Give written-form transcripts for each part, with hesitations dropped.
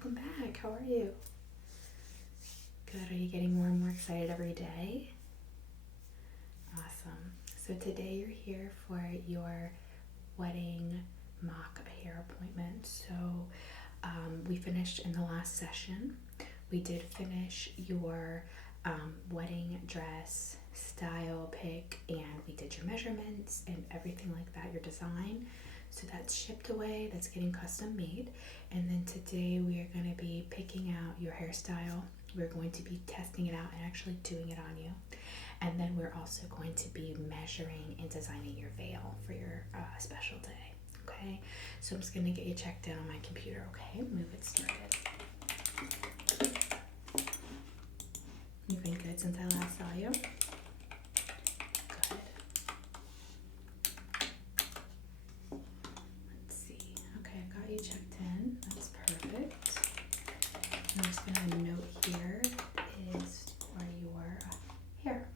welcome back. How are you? Good. Are you getting more and more excited every day? Awesome. So today you're here for your wedding mock hair appointment. So we finished in the last session. We did finish your wedding dress style pick, and we did your measurements and everything like that, your design. So that's shipped away, that's getting custom made. And then today we are going to be picking out your hairstyle. We're going to be testing it out and actually doing it on you. And then we're also going to be measuring and designing your veil for your special day. Okay, so I'm just going to get you checked out on my computer. Okay, move it started. You've been good since I last saw you? Good. Let's see. Okay, I got you checked in. That's perfect. I'm just going to note here is for your hair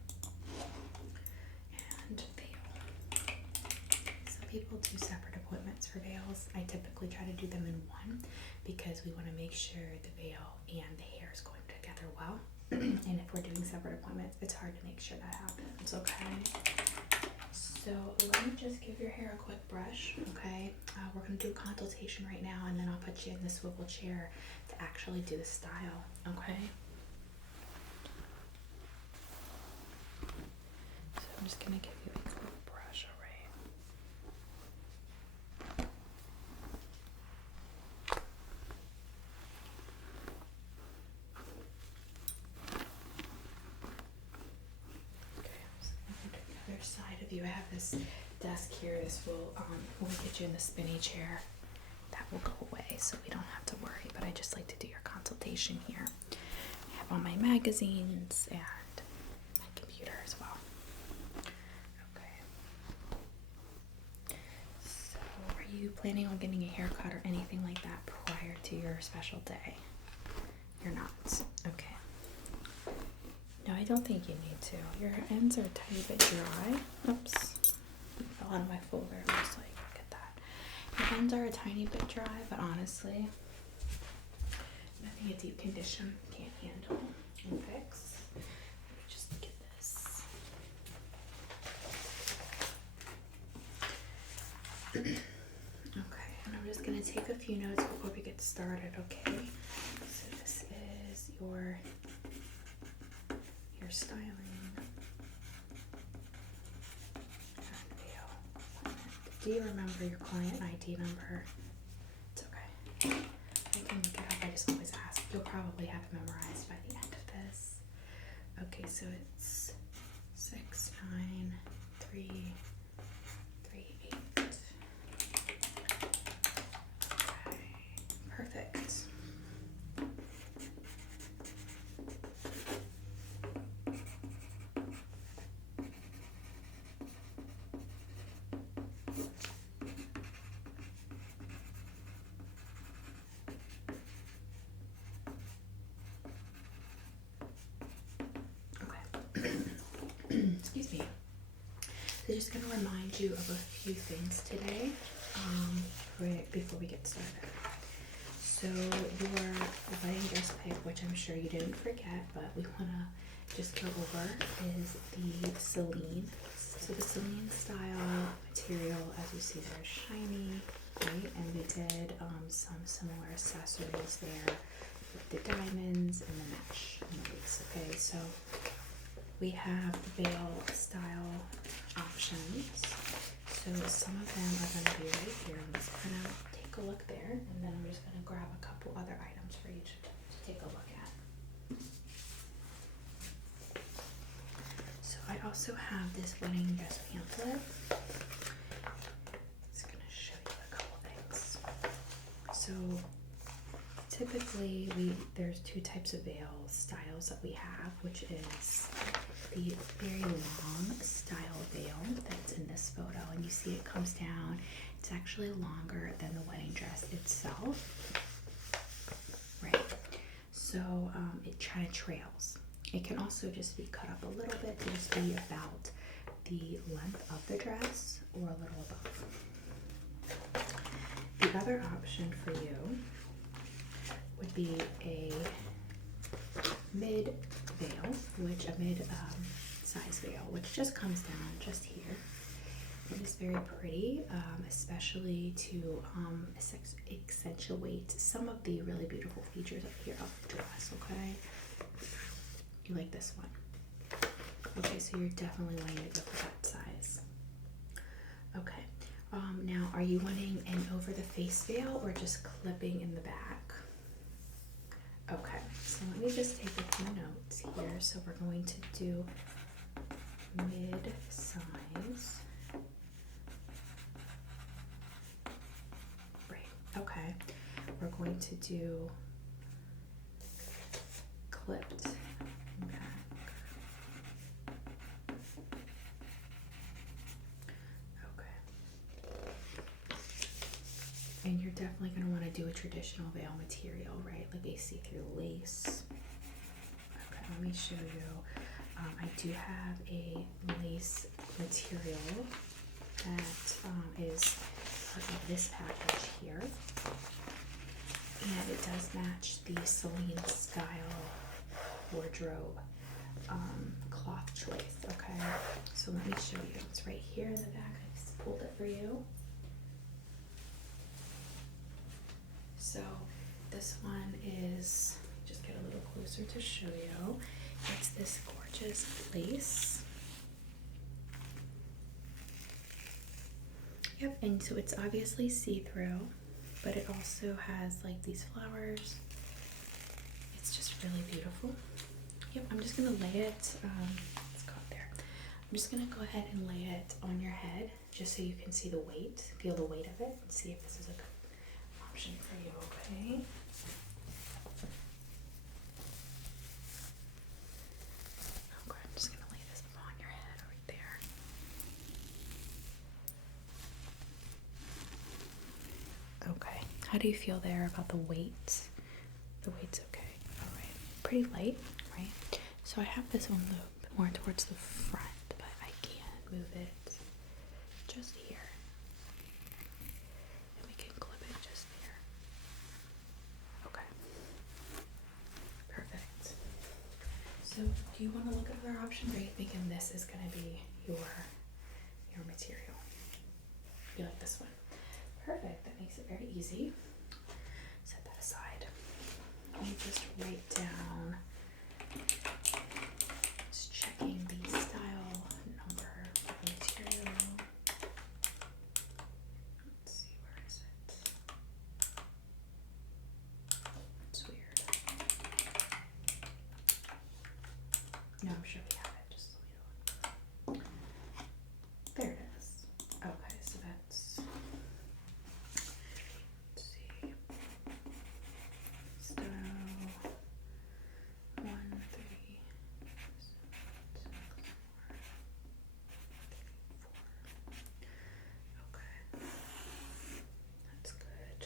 and veil. Some people do separate appointments for veils. I typically try to do them in one because we want to make sure the veil and the hair is going together well. And if we're doing separate appointments, it's hard to make sure that happens, okay? So let me just give your hair a quick brush, okay? We're going to do a consultation right now, and then I'll put you in the swivel chair to actually do the style, okay? So I'm just going to give you a quick brush, all right? Side of you. I have this desk here. This will when we get you in the spinny chair, that will go away, so we don't have to worry. But I just like to do your consultation here. I have all my magazines and my computer as well. Okay. So, are you planning on getting a haircut or anything like that prior to your special day? You're not. Okay. No, I don't think you need to. Your ends are a tiny bit dry. Oops. It fell out of my folder. I'm just like, look at that. Your ends are a tiny bit dry, but honestly, nothing a deep condition can't handle and fix. Let me just get this. Okay, and I'm just going to take a few notes before we get started, okay? So this is your styling and veil. Do you remember your client ID number? It's okay. I can look it up. I just always ask. You'll probably have it memorized by the end of this. Okay, so it's 69338. Okay, perfect. Excuse me. So just going to remind you of a few things today before we get started. So your wedding dress pick, which I'm sure you didn't forget, but we want to just go over, is the Celine. So the Celine style material, as you see, they're shiny, right? And we did some similar accessories there with the diamonds and the mesh and the lace. Okay, so we have veil style options. So some of them are going to be right here. I'm just going to take a look there, and then I'm just going to grab a couple other items for you to take a look at. So I also have this wedding dress pamphlet. It's going to show you a couple things. So typically there's two types of veil styles that we have, which is the very long style veil that's in this photo, and you see it comes down. It's actually longer than the wedding dress itself, right? So it kind of trails. It can also just be cut up a little bit to just be about the length of the dress or a little above. The other option for you, would be a mid veil, which a mid size veil, which just comes down just here. It is very pretty, especially to accentuate some of the really beautiful features up here of the dress, okay? You like this one? Okay, so you're definitely wanting to go for that size. Okay, now are you wanting an over the face veil or just clipping in the back? Okay, so let me just take a few notes here. So we're going to do mid-size. Right, okay. We're going to do clipped back. Okay. And you're definitely going to want to do a traditional veil material, right? Like a see-through lace. Okay, let me show you. I do have a lace material that is part of this package here. And it does match the Celine style wardrobe cloth choice, okay? So let me show you. It's right here in the back. I just pulled it for you. So this one is, just get a little closer to show you. It's this gorgeous lace. Yep, and so it's obviously see-through, but it also has like these flowers. It's just really beautiful. Yep, I'm just gonna lay it, it's caught there. I'm just gonna go ahead and lay it on your head just so you can see the weight, feel the weight of it, and see if this is a good option for you, okay? Okay, I'm just gonna lay this on your head right there. Okay, how do you feel there about the weight? The weight's okay. All right, pretty light, right? So I have this one loop more towards the front, but I can move it just here. And we can clip it just here. Okay. Perfect. So do you want to look at other options, or are you thinking this is going to be your material? You like this one? Perfect. That makes it very easy. Set that aside. Let me just write down, just checking the style number of the material. Let's see, where is it? It's weird. No, I'm sure we have it, just let me know. There it is. Okay, so that's, let's see, style 1, 3, 7, 6, 4, 3, 4. Okay, that's good.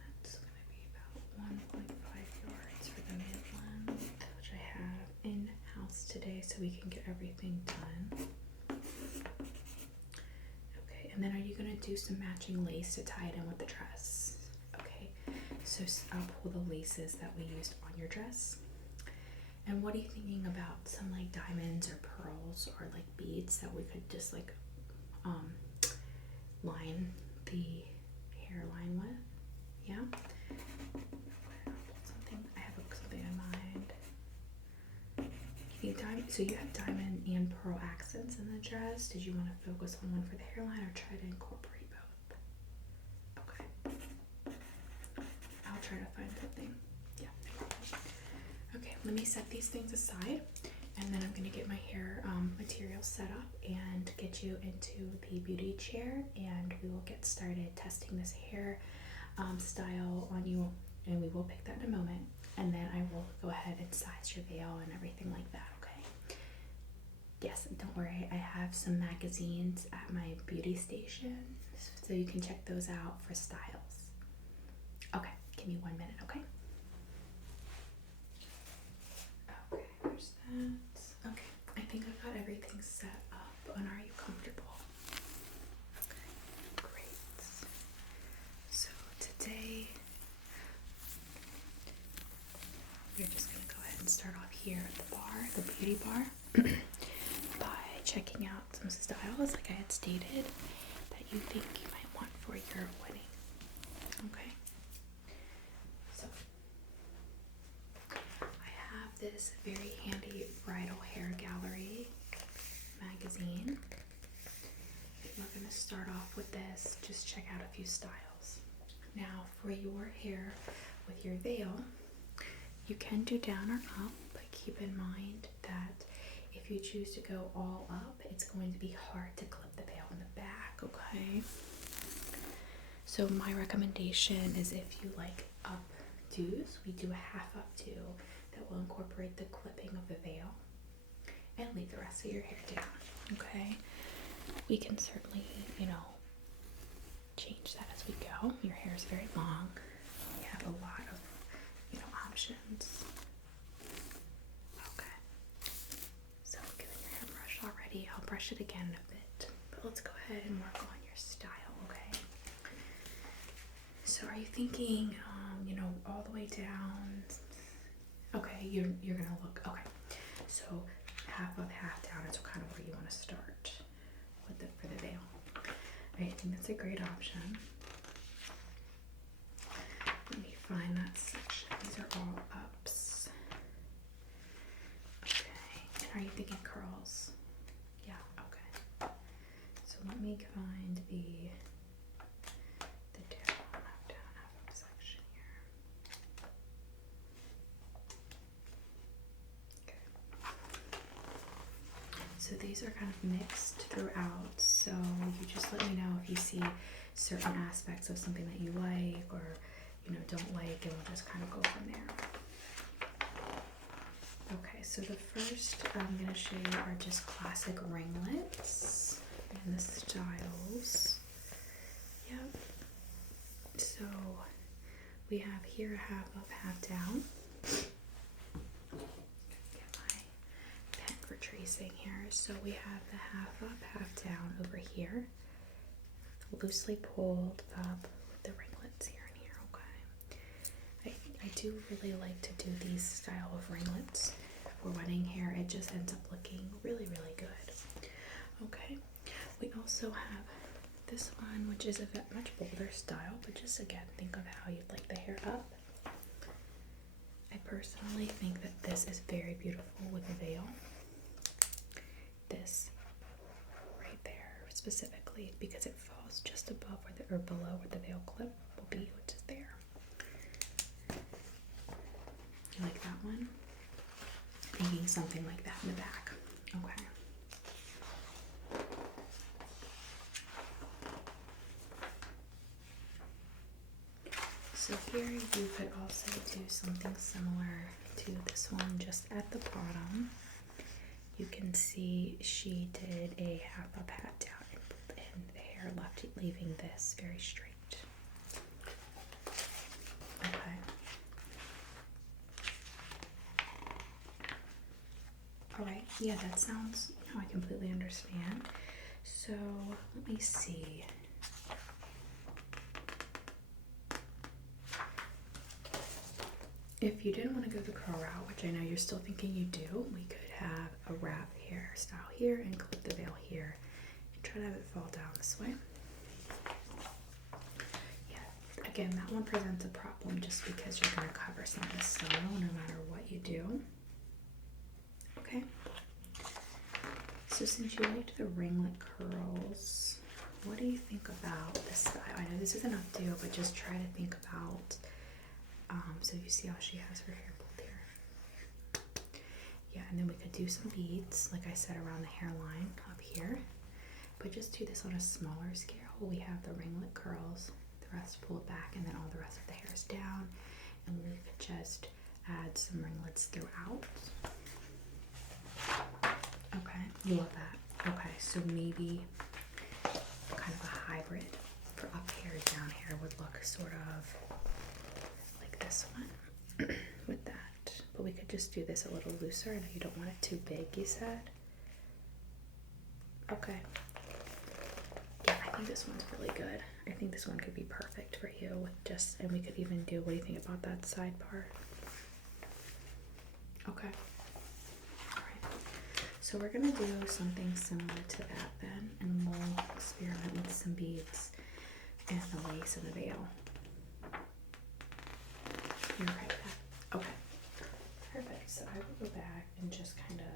That's going to be about 1.5 yards for the mid length, which I have in-house today so we can get everything done. Okay, and then are you going to do some matching lace to tie it in with the dress? Okay, so I'll pull the laces that we used on your dress. And what are you thinking about some like diamonds or pearls or like beads that we could just like line the hairline with? Yeah? Okay, I'll pull something. I have something in mind. You need diamond, so you have diamond and pearl accents in the dress. Did you want to focus on one for the hairline or try to incorporate both? Okay. I'll try to find something. Yeah. Okay, let me set these things aside, and then I'm going to get my hair material set up and get you into the beauty chair, and we will get started testing this hair style on you, and we will pick that in a moment, and then I will go ahead and size your veil and everything like that, okay? Yes, don't worry, I have some magazines at my beauty station, so you can check those out for styles. Okay, give me 1 minute, okay? Okay, there's that. Okay, I think I've got everything set up, and are you comfortable? Okay, great. So today here at the bar, the beauty bar, by checking out some styles, like I had stated, that you think you might want for your wedding. Okay? So, I have this very handy bridal hair gallery magazine. We're going to start off with this, just check out a few styles. Now, for your hair with your veil, you can do down or up, but keep in mind that if you choose to go all up, it's going to be hard to clip the veil in the back, okay? So my recommendation is if you like updos, we do a half updo that will incorporate the clipping of the veil and leave the rest of your hair down, okay? We can certainly, change that as we go. Your hair is very long. You have a lot of, options. Okay. So I'm getting your hair brushed already. I'll brush it again in a bit. But let's go ahead and work on your style, okay? So are you thinking, all the way down? Okay, you're gonna look, okay. So half up, half down is kind of where you want to start for the veil. I think that's a great option. Let me find that section. These are all ups. Okay. And are you thinking curls? Yeah, okay. So let me find the down, half up section here. Okay. So these are kind of mixed throughout, so you just let me know if you see certain aspects of something that you like or don't like, and we'll just kind of go from there. Okay, so the first I'm going to show you are just classic ringlets and the styles. Yep. So we have here a half up, half down. For tracing here. So we have the half up, half down over here. Loosely pulled up with the ringlets here and here, okay? I do really like to do these style of ringlets for wedding hair. It just ends up looking really, really good. Okay, we also have this one, which is a much bolder style, but just again, think of how you'd like the hair up. I personally think that this is very beautiful with a veil. This right there specifically, because it falls just above or below where the veil clip will be, which is there. You like that one? Thinking something like that in the back. Okay. So here you could also do something similar to this one, just at the bottom. You can see she did a half up, half down, and the hair left, leaving this very straight. Okay. Alright, yeah, that sounds, I completely understand. So, let me see. If you didn't want to go the curl route, which I know you're still thinking you do, we could have a wrap hairstyle here and clip the veil here and try to have it fall down this way. Yeah, again, that one presents a problem just because you're going to cover some of the style no matter what you do. Okay. So since you liked the ringlet curls, what do you think about this style? I know this is an updo, but just try to think about, so you see how she has her hair pulled here. Yeah, and then we could do some beads, like I said, around the hairline up here. But just do this on a smaller scale. We have the ringlet curls, the rest pulled back, and then all the rest of the hair is down. And we could just add some ringlets throughout. Okay, you love that. Okay, so maybe kind of a hybrid for up hair, down hair would look sort of like this one with that. But we could just do this a little looser. I know you don't want it too big, you said. Okay. Yeah, I think this one's really good. I think this one could be perfect for you with just, and we could even do, what do you think about that side part? Okay. So we're gonna do something similar to that then, and we'll experiment with some beads and the lace and the veil. You're right back. Okay, perfect. So I will go back and just kind of,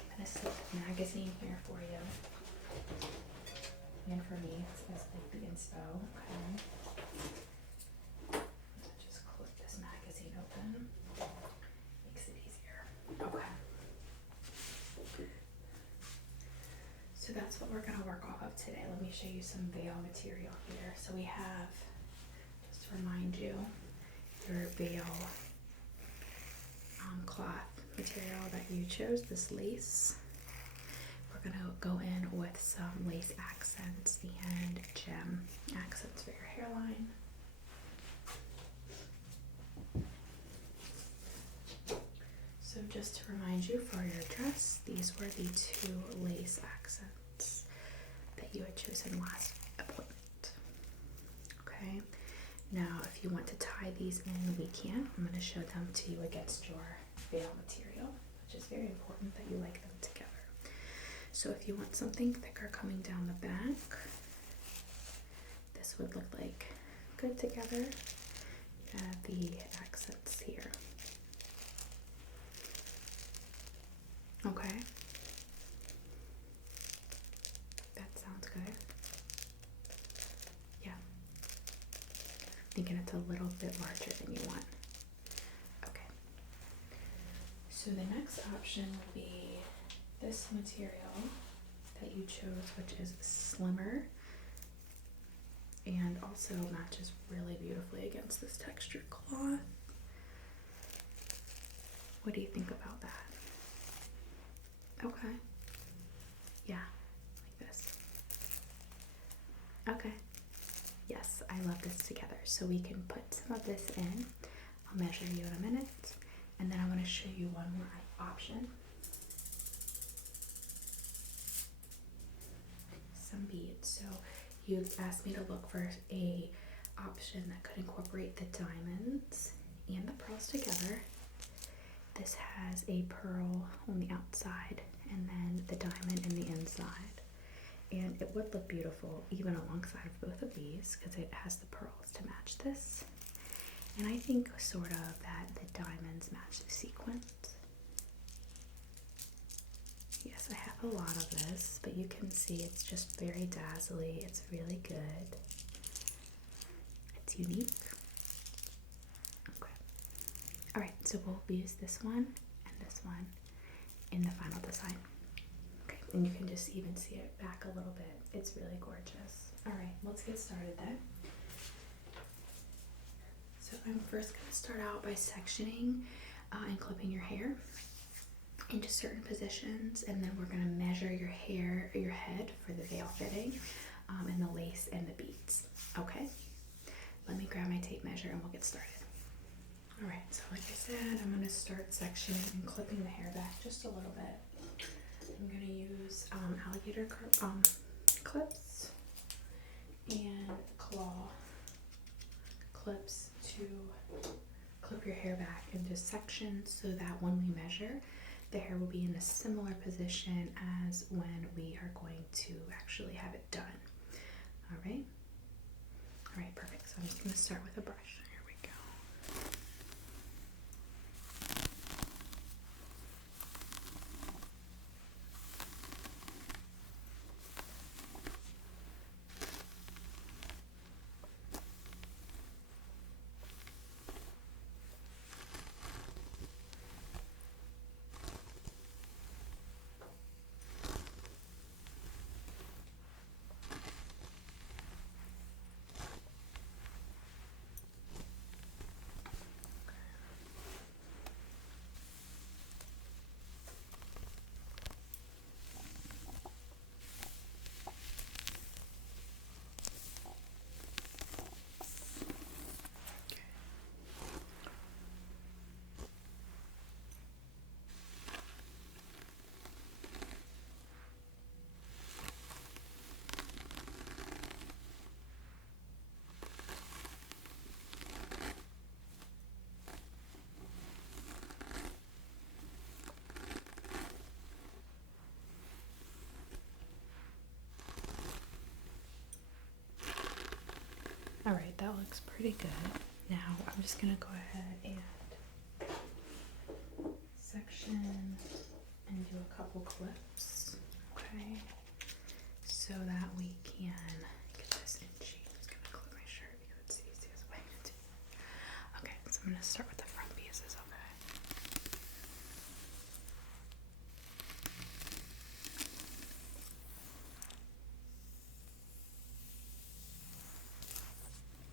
I'm gonna slip the magazine here for you. And for me, it's like the inspo. Okay. Just clip this magazine open. Makes it easier. Okay. So that's what we're gonna work off of today. Let me show you some veil material here. So we have, just to remind you, your veil cloth material that you chose, this lace. We're gonna go in with some lace accents and gem accents for your hairline. So just to remind you, for your dress, these were the 2 lace accents that you had chosen last appointment. Okay, now if you want to tie these in, we can. I'm going to show them to you against your veil material, which is very important that you like them together. So if you want something thicker coming down the back, this would look like good together. You have the accents here. Okay. That sounds good. Yeah. Thinking it's a little bit larger than you want. Okay. So the next option will be this material that you chose, which is slimmer and also matches really beautifully against this textured cloth. What do you think about that? Okay. Yeah, like this. Okay. Yes, I love this together. So we can put some of this in. I'll measure you in a minute. And then I want to show you one more option. Some beads. So you asked me to look for a option that could incorporate the diamonds and the pearls together. This has a pearl on the outside and then the diamond in the inside. And it would look beautiful even alongside of both of these because it has the pearls to match this. And I think sort of that the diamonds match the sequins. Yes, I have a lot of this, but you can see it's just very dazzly. It's really good. It's unique. Okay. Alright, so we'll use this one and this one in the final design. Okay, and you can just even see it back a little bit. It's really gorgeous. Alright, let's get started then. So I'm first going to start out by sectioning and clipping your hair into certain positions, and then we're going to measure your hair, your head for the veil fitting, and the lace and the beads. Okay, let me grab my tape measure and we'll get started. All right, so like I said, I'm going to start sectioning and clipping the hair back just a little bit. I'm going to use alligator clips and claw clips to clip your hair back into sections so that when we measure, the hair will be in a similar position as when we are going to actually have it done. All right? All right, perfect. So I'm just going to start with a brush. Here we go. All right, that looks pretty good. Now I'm just gonna go ahead and section and do a couple clips, okay? So that we can get this in shape. I'm just gonna clip my shirt because it's the easiest way to do. Okay, so I'm gonna start with the front pieces, okay?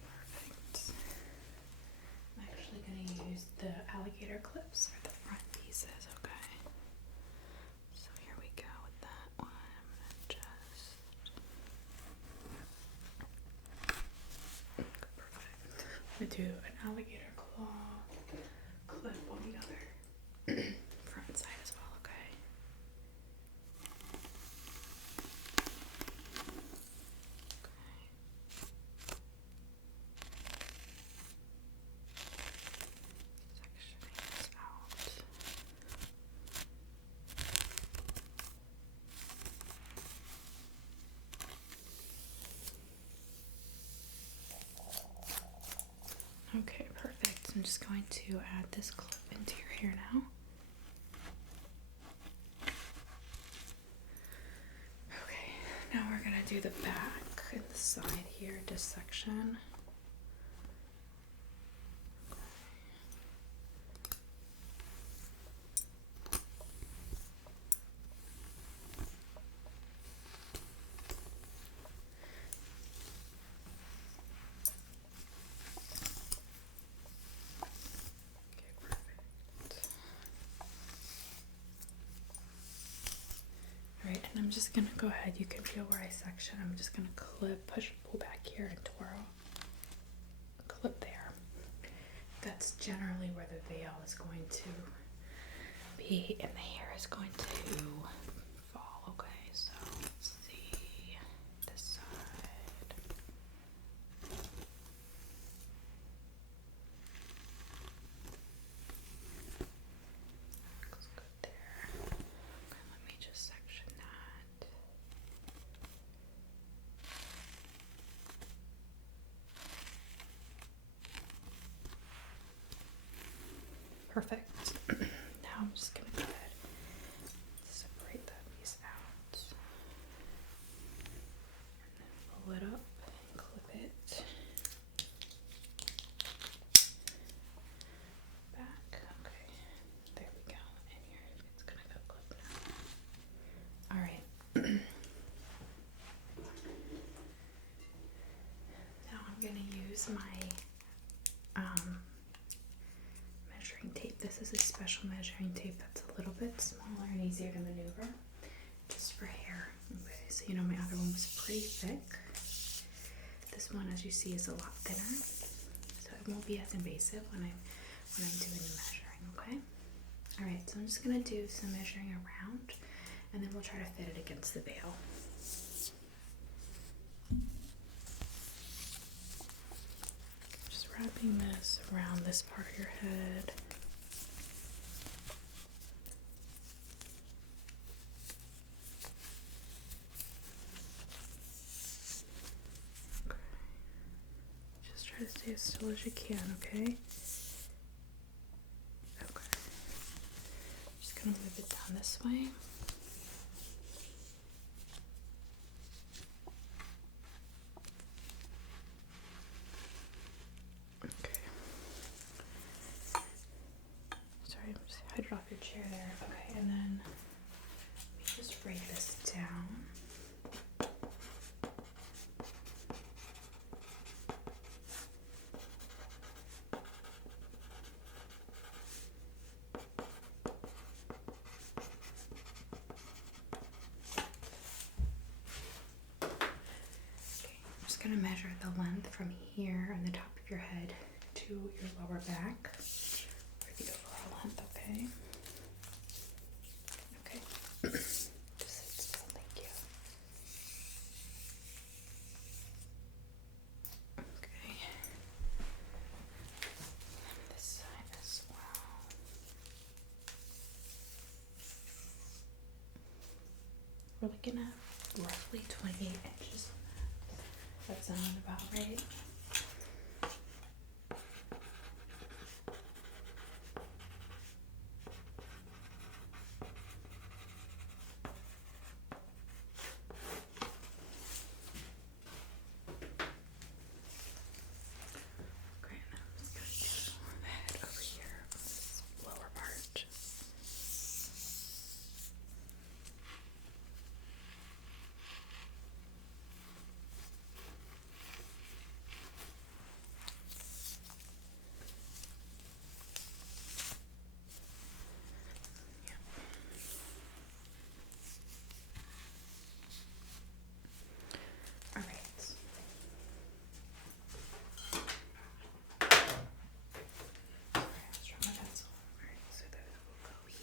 Perfect. I'm actually gonna use the alligator clips for the front pieces, okay? So here we go with that one. I'm gonna just perfect. I'm gonna do an alligator claw clip on the other front side as well, okay? Sectioning this out. Okay, perfect. I'm just going to add this clip into your hair now. Okay, now we're gonna do the back and the side here, this section. Alright, and I'm just gonna go ahead, you can feel where I section, I'm just gonna clip, push, pull back here and twirl. Clip there. That's generally where the veil is going to be and the hair is going to fall, okay? So let's see this side. Looks good there. Okay, let me just section that. Perfect. Now I'm just gonna go ahead and separate that piece out. And then roll it up and clip it back. Okay, there we go. And here it's gonna go clip now. Alright. Now I'm gonna use my measuring tape. This is a special measuring tape that's a little bit smaller and easier to maneuver, just for hair. Okay, so you know my other one was pretty thick. This one, as you see, is a lot thinner, so it won't be as invasive when I'm doing the measuring. Okay. All right. So I'm just gonna do some measuring around, and then we'll try to fit it against the veil. Just wrapping this around this part of your head. Okay. Just try to stay as still as you can, okay? Okay. Just gonna move it down this way. Okay. Sorry, I'm just hide it off your chair there. Okay, and then let me just break this down. Going to measure the length from here on the top of your head to your lower back for the overall length, okay? Okay. Just sit still, thank you. Okay. And this side as well. We're looking at roughly 28 inches. That sound about right?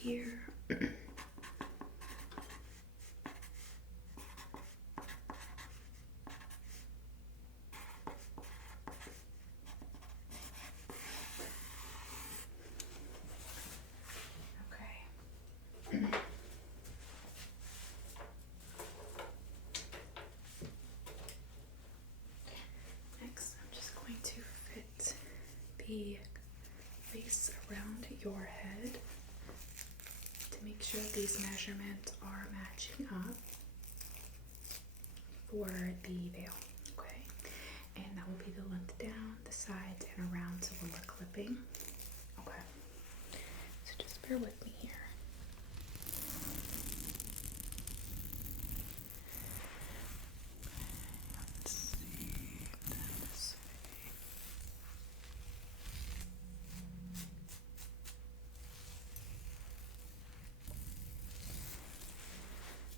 here. Next, I'm just going to fit the lace around your head to make sure these measurements are matching up for the veil, okay? And that will be the length down, the sides, and around, so when we're clipping, okay? So just bear with me here. Let's see, this way.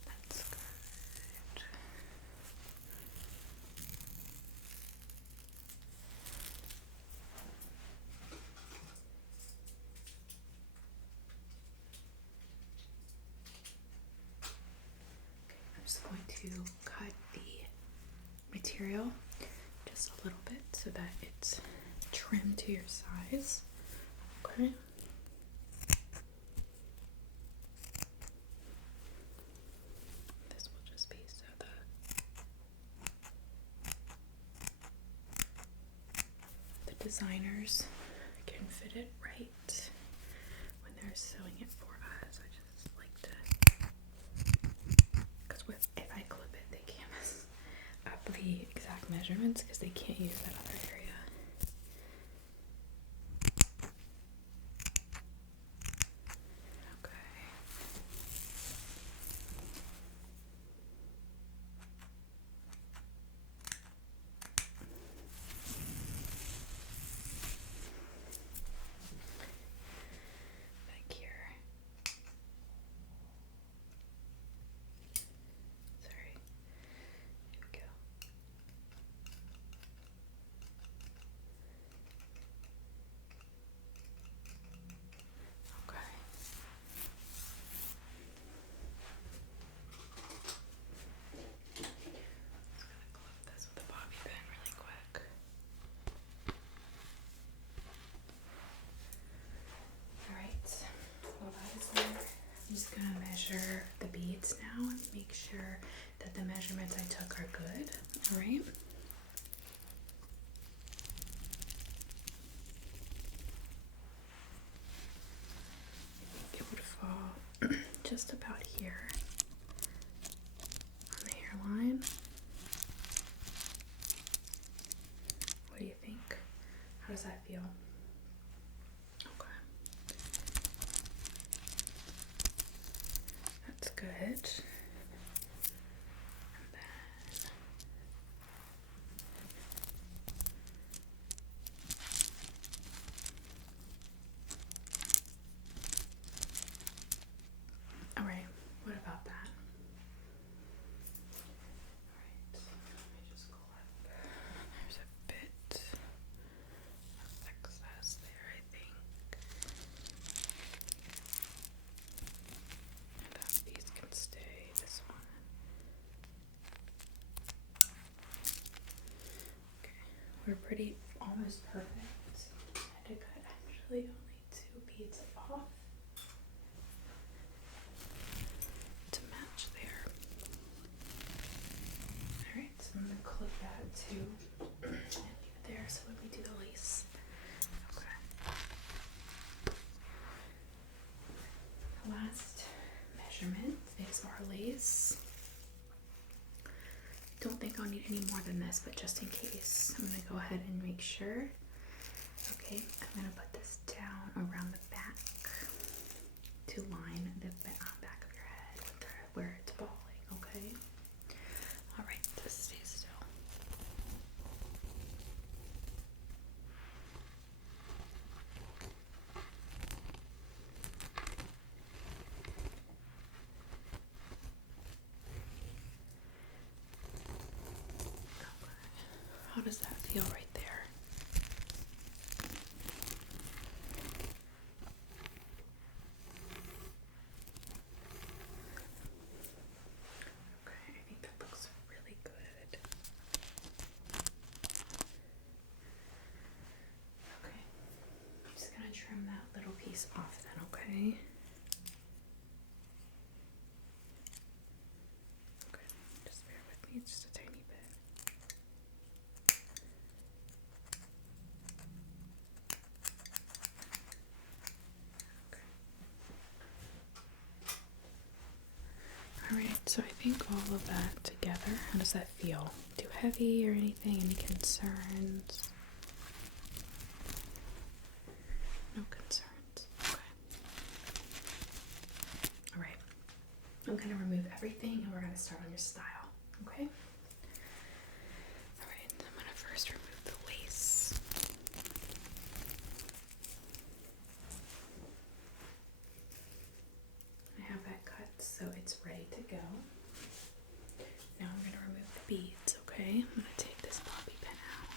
That's good. I'm just going to cut the material just a little bit so that it's trimmed to your size. Okay. This will just be so the designers can fit it right when they're sewing it for us. I just like to, because if I clip it, they can't mess up the exact measurements because they can't use that other area. Okay. Back here. Sorry. Here we go. Okay. Just gonna clip this with a bobby pin really quick. Alright, well that is there. I'm just gonna measure the beads now and make sure that the measurements I took are good. Alright. It would fall just about here on the hairline. What do you think? How does that feel? Okay. That's good. And then all right, what about that? All right, let me just clip. There's a bit of excess there, I think. And these can stay, this one. Okay, we're pretty almost perfect. I had to cut actually only 2 beads off to match there. Alright, so I'm gonna clip that too and leave it there so when we do the lace. Okay. The last measurement is our lace. Don't think I'll need any more than this, but just in case, I'm gonna go ahead and make sure. Okay, I'm gonna put this down around the back to line the back of your head with where it's balling, okay? Alright, just stay still. How does that feel right there? piece off then, okay? Okay, just bear with me just a tiny bit. Okay. Alright, so I think all of that together, how does that feel? Too heavy or anything? Any concerns? No concerns. Okay. Alright. I'm going to remove everything and we're going to start on your style. Okay? Alright, I'm going to first remove the lace. I have that cut so it's ready to go. Now I'm going to remove the beads, okay? I'm going to take this bobby pin out.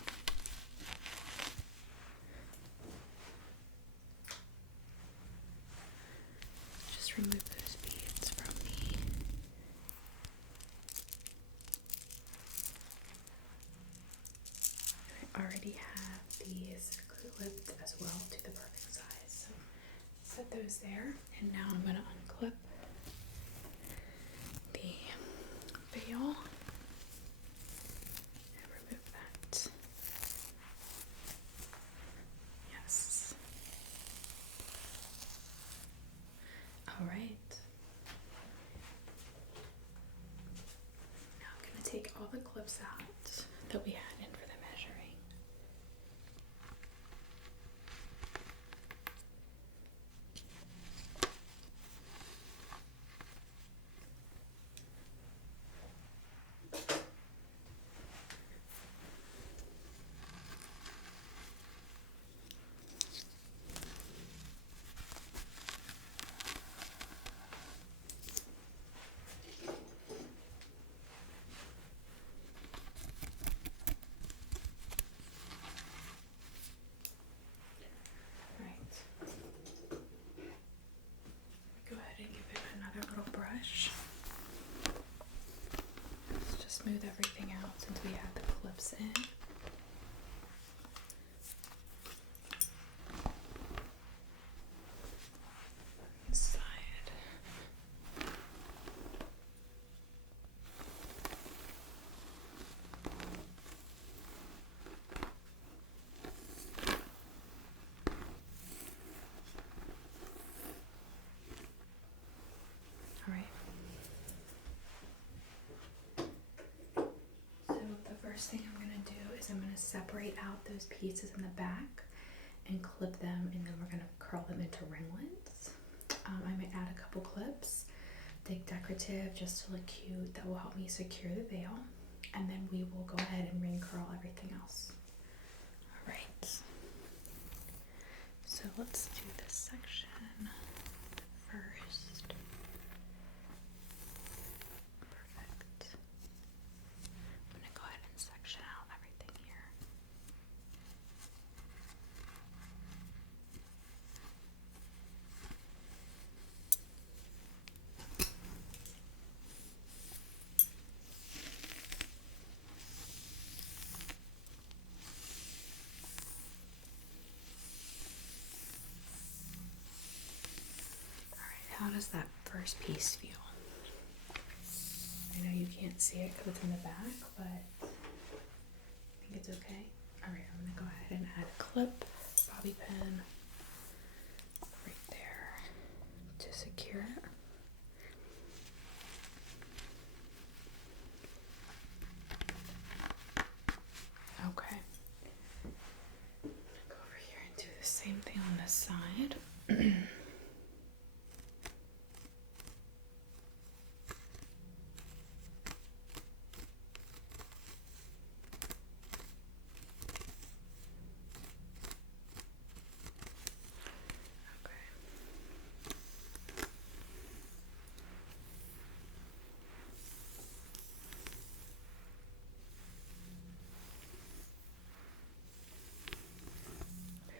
Just remove those beads from me. I already have these clipped as well to the perfect size. So set those there, and now I'm going to unclip the veil and remove that. Yes. All right. Now I'm going to take all the clips out that we had in for the measuring. Go ahead and give it another little brush. Let's just smooth everything out since we have the clips in. Side. All right. So the first thing I'm going to do is I'm going to separate out those pieces in the back and clip them, and then we're going to curl them into ringlets. I might add a couple clips, think decorative, just to look cute. That will help me secure the veil, and then we will go ahead and ring curl everything else. All right. So let's do this section first. Perfect. I'm going to go ahead and section out everything here. How does that first piece feel? I know you can't see it because it's in the back, but I think it's okay. Alright, I'm going to go ahead and add a clip, bobby pin, right there to secure it. Okay. I'm going to go over here and do the same thing on this side.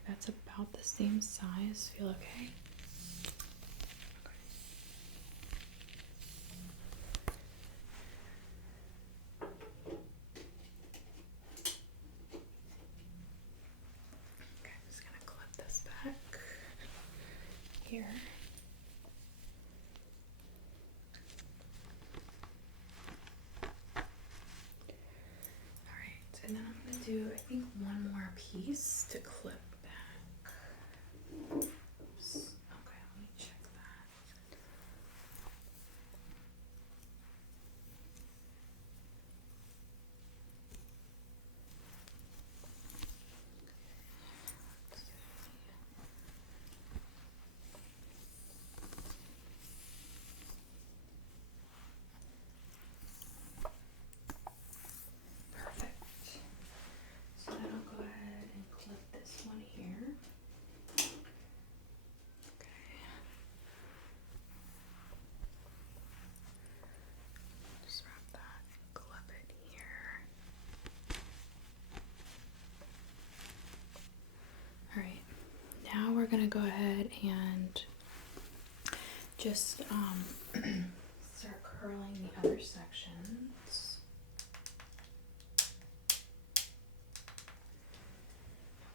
That's about the same size. Feel okay? Okay, I'm just gonna clip this back. here. Alright, and then I'm going to do, I think, one more piece to clip back. Oops. Okay, let me check that. Perfect. So then I'll go ahead and clip this one here. Okay. Just wrap that and clip it here. Alright, now we're gonna go ahead and just start curling the other sections.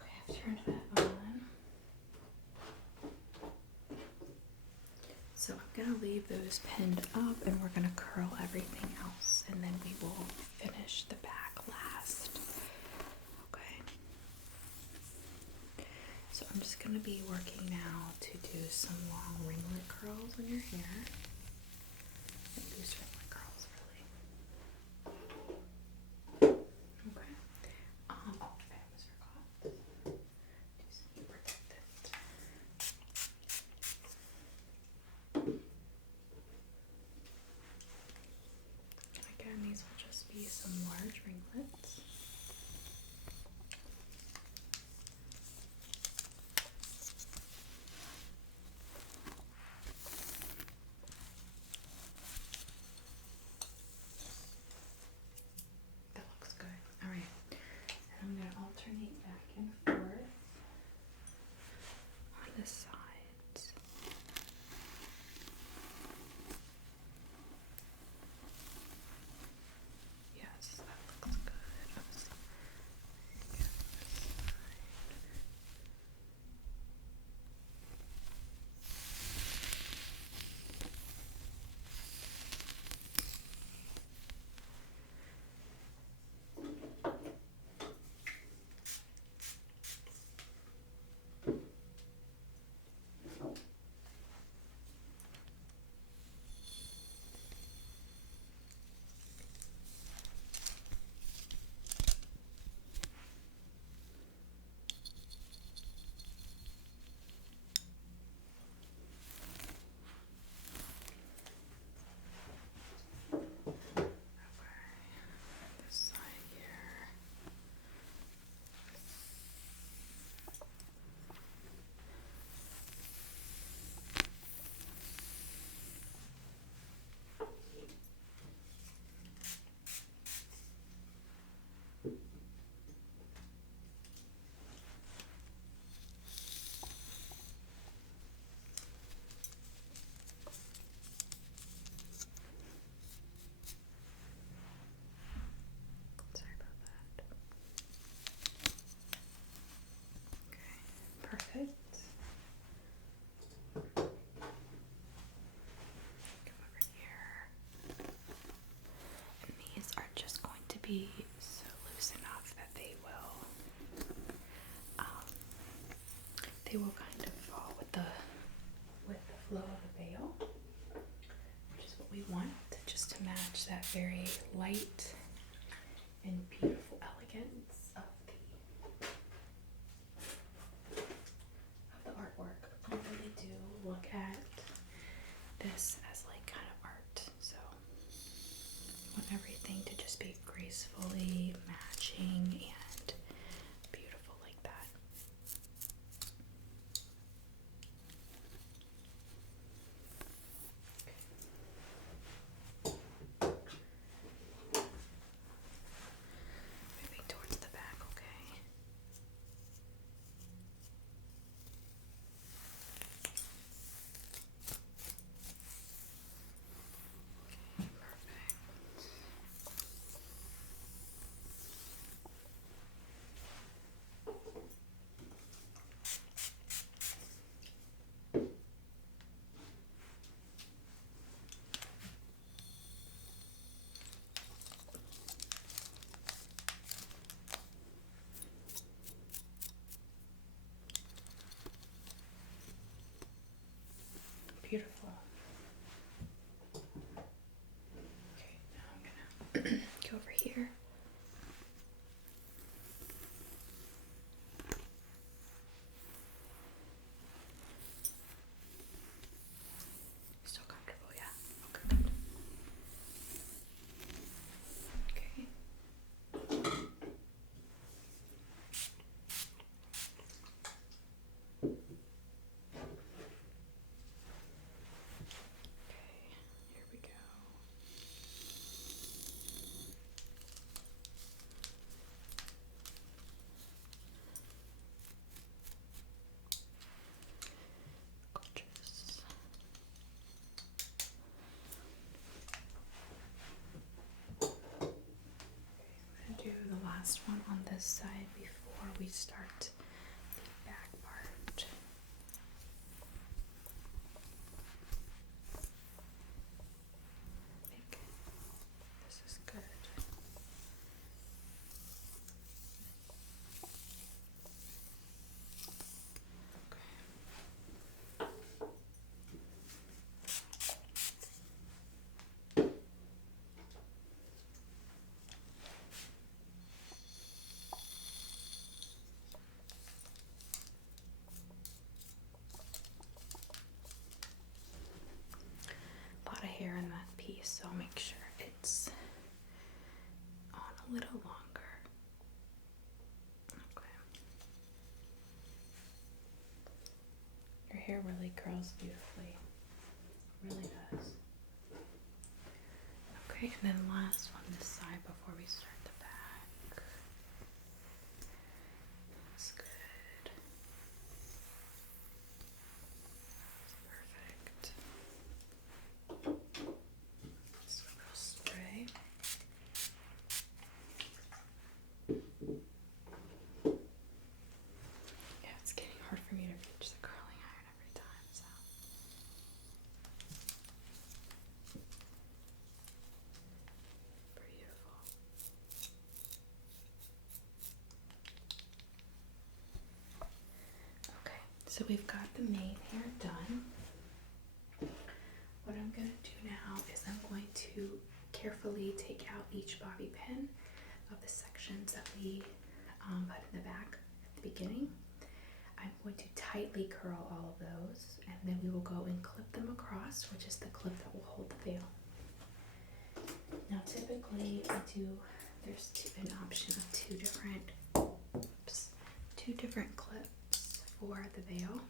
Okay, I've turned that on. So I'm gonna leave those pinned up and we're gonna curl everything else and then we will finish the back last. Okay. So I'm just gonna be working now to do some long ringlet curls on your hair. Loose ringlet curls, really. Okay. I almost forgot. Do some protectant. Again, these will just be some large ringlets. That looks good. Alright. And I'm going to alternate back and forth on the sides. Yes, that looks good. This side here. Sorry about that. Okay, perfect. Come over here. And these are just going to be so loose enough that they will kind of fall with the flow of the veil, which is what we want, just to match that very light and beautiful elegance of the artwork. I really do look at this as like kind of art, so I want everything to just be gracefully matching and beautiful like that. Moving towards the back, okay? Okay, perfect. we start the back part. I think this is good. A lot of hair in that piece, so I'll make sure it's on a little longer. Okay. Your hair really curls beautifully. Really does. Okay, and then last on this side before we start the back. That's good. Perfect. So we'll spray. Yeah, it's getting hard for me to reach the curling iron every time, so. Beautiful. Okay, so we've got the main hair done. What I'm going to do now is I'm going to carefully take out each bobby pin of the sections that we put in the back at the beginning. I'm going to tightly curl all of those, and then we will go and clip them across, which is the clip that will hold the veil. Now typically there's an option of two different clips for the veil.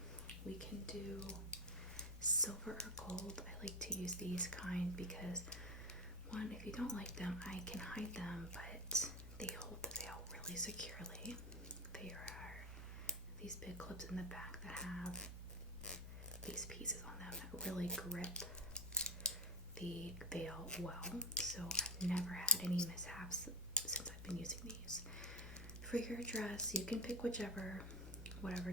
We can do silver or gold. I like to use these kind because, one, if you don't like them, I can hide them, but they hold the veil really securely. They are these big clips in the back that have these pieces on them that really grip the veil well. So I've never had any mishaps since I've been using these. For your dress, you can pick whatever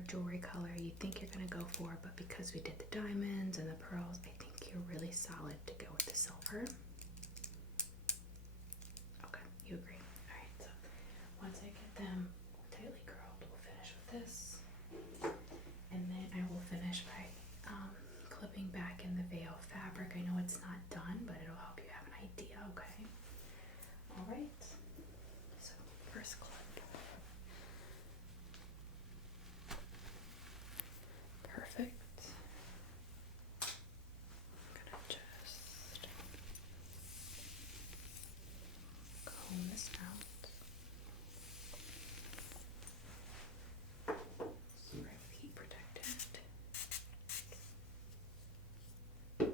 jewelry color you think you're going to go for, but because we did the diamonds and the pearls, I think you're really solid to go with the silver. Okay, you agree. Alright, so once I get them tightly curled, we'll finish with this. And then I will finish by clipping back in the veil fabric. I know it's not done, but it'll help you have an idea, okay? Alright, so first clip. Perfect. I'm gonna just comb this out. Spray with heat protectant. And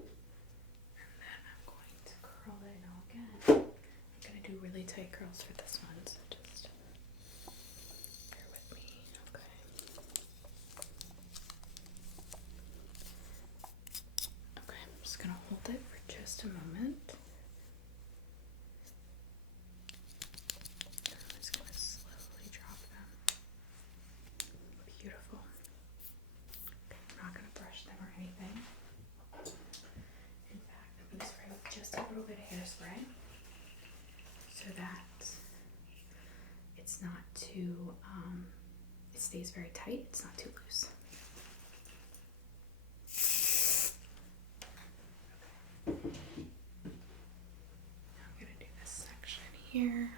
then I'm going to curl it now again. I'm gonna do really tight curls for this one, so just bear with me, okay? Okay, I'm just gonna hold it for just a moment. I'm just gonna slowly drop them. Beautiful. Okay, I'm not gonna brush them or anything. In fact, I'm gonna spray with just a little bit of hairspray so that it's not too, it stays very tight, it's not too loose. Now I'm gonna do this section here.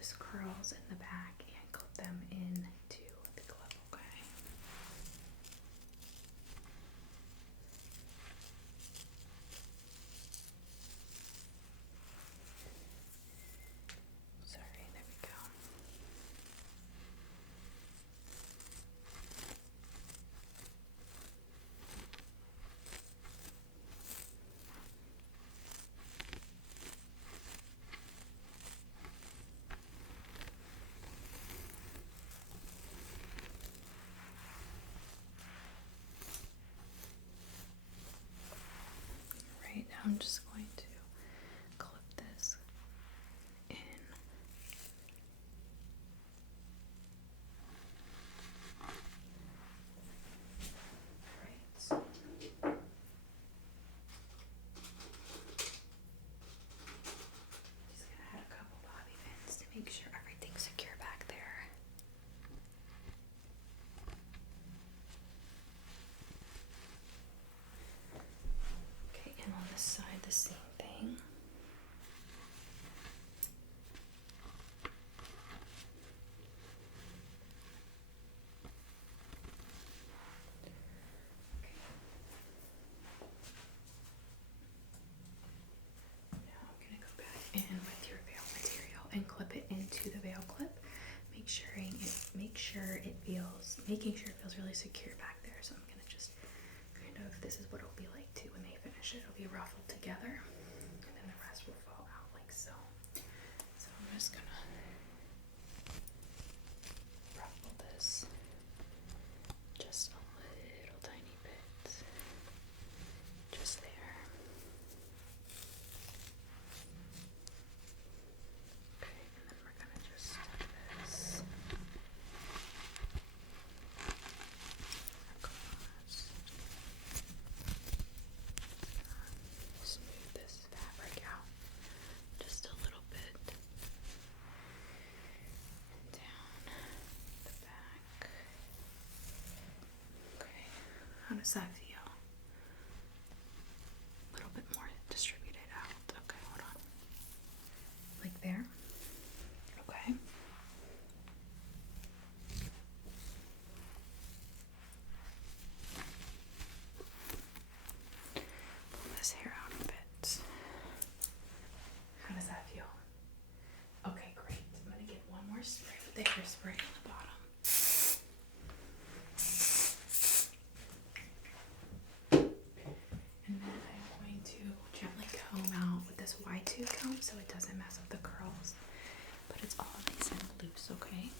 those curls in the back and clip them into the clip, okay? Sorry, there we go. Right now I'm just going to clip this in. Right. Just gonna add a couple bobby pins to make sure everything's secure back there. Okay, and on this side the same thing. Now I'm going to go back in with your veil material and clip it into the veil clip, making sure it feels really secure back there. So I'm going to just kind of, this is what it'll be like too when they finish it. It'll be ruffled together and then the rest will fall out like so. So I'm just going to ruffle this just a little tiny bit, just there. Okay, and then we're gonna just stick this across. Smooth this fabric out just a little bit and down the back. Okay, how does that feel? A little bit more distributed out. Okay, hold on. Like there. Okay. Pull this hair out a bit. How does that feel? Okay, great. I'm gonna get one more spray with the hairspray on the bottom. And then I'm going to gently comb out with this Y2 comb so it doesn't mess up the curls. But it's all nice and loose, okay?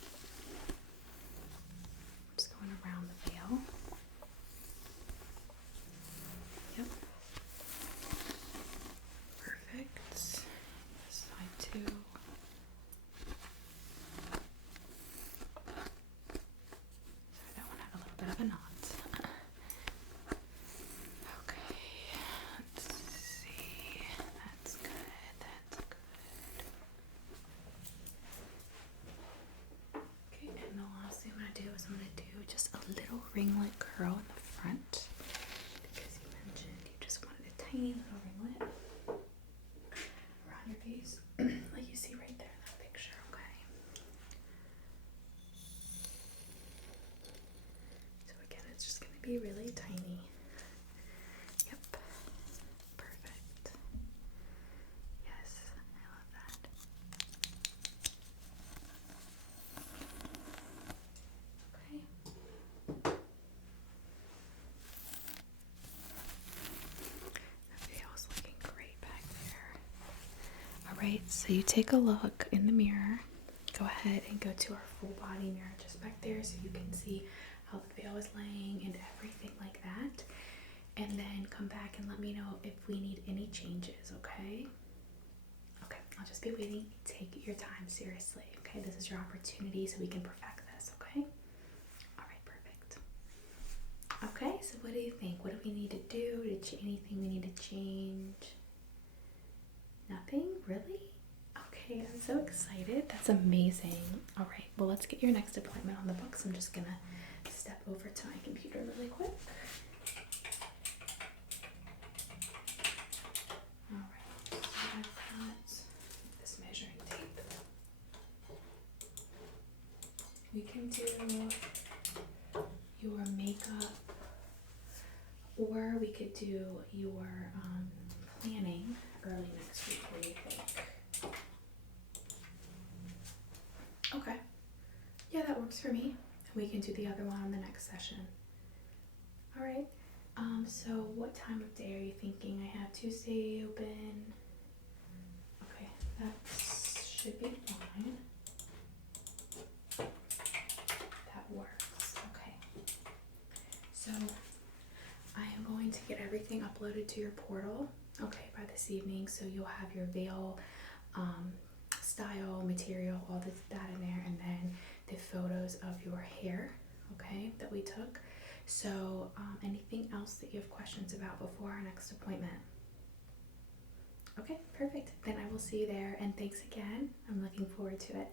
I'm just going around the veil. Yep. Perfect. This side too. Sorry, that one had a little bit of a knot. Okay, let's see. That's good. That's good. Okay, and the last thing I'm gonna do is I'm gonna do just a little ringlet curl in the front because you mentioned you just wanted a tiny little ringlet around your face, like you see right there in that picture. Okay. So again, it's just gonna be really tiny. Yep. Perfect. Yes, I love that. Okay. The veil's looking great back there. Alright, so you take a look in the mirror. Go ahead and go to our full body mirror just back there so you can see how the veil is laying and everything like that. And then come back and let me know if we need any changes, okay? Okay, I'll just be waiting. Take your time, seriously, okay? This is your opportunity so we can perfect this, okay? Alright, perfect. Okay, so what do you think? What do we need to do? Anything we need to change? Nothing? Really? Okay, I'm so excited. That's amazing. Alright, well, let's get your next appointment on the books. I'm just gonna step over to my computer really quick. Alright, so I've got this measuring tape. we can do your makeup, or we could do your planning early next week. What do you think? Okay. Yeah, that works for me. We can do the other one on the next session. All right. So what time of day are you thinking? I have Tuesday open. Okay, that should be fine. That works. Okay. So I am going to get everything uploaded to your portal, okay, by this evening. So you'll have your veil, style, material, all that in there, and then the photos of your hair, okay, that we took. So anything else that you have questions about before our next appointment? Okay, perfect. Then I will see you there, and thanks again. I'm looking forward to it.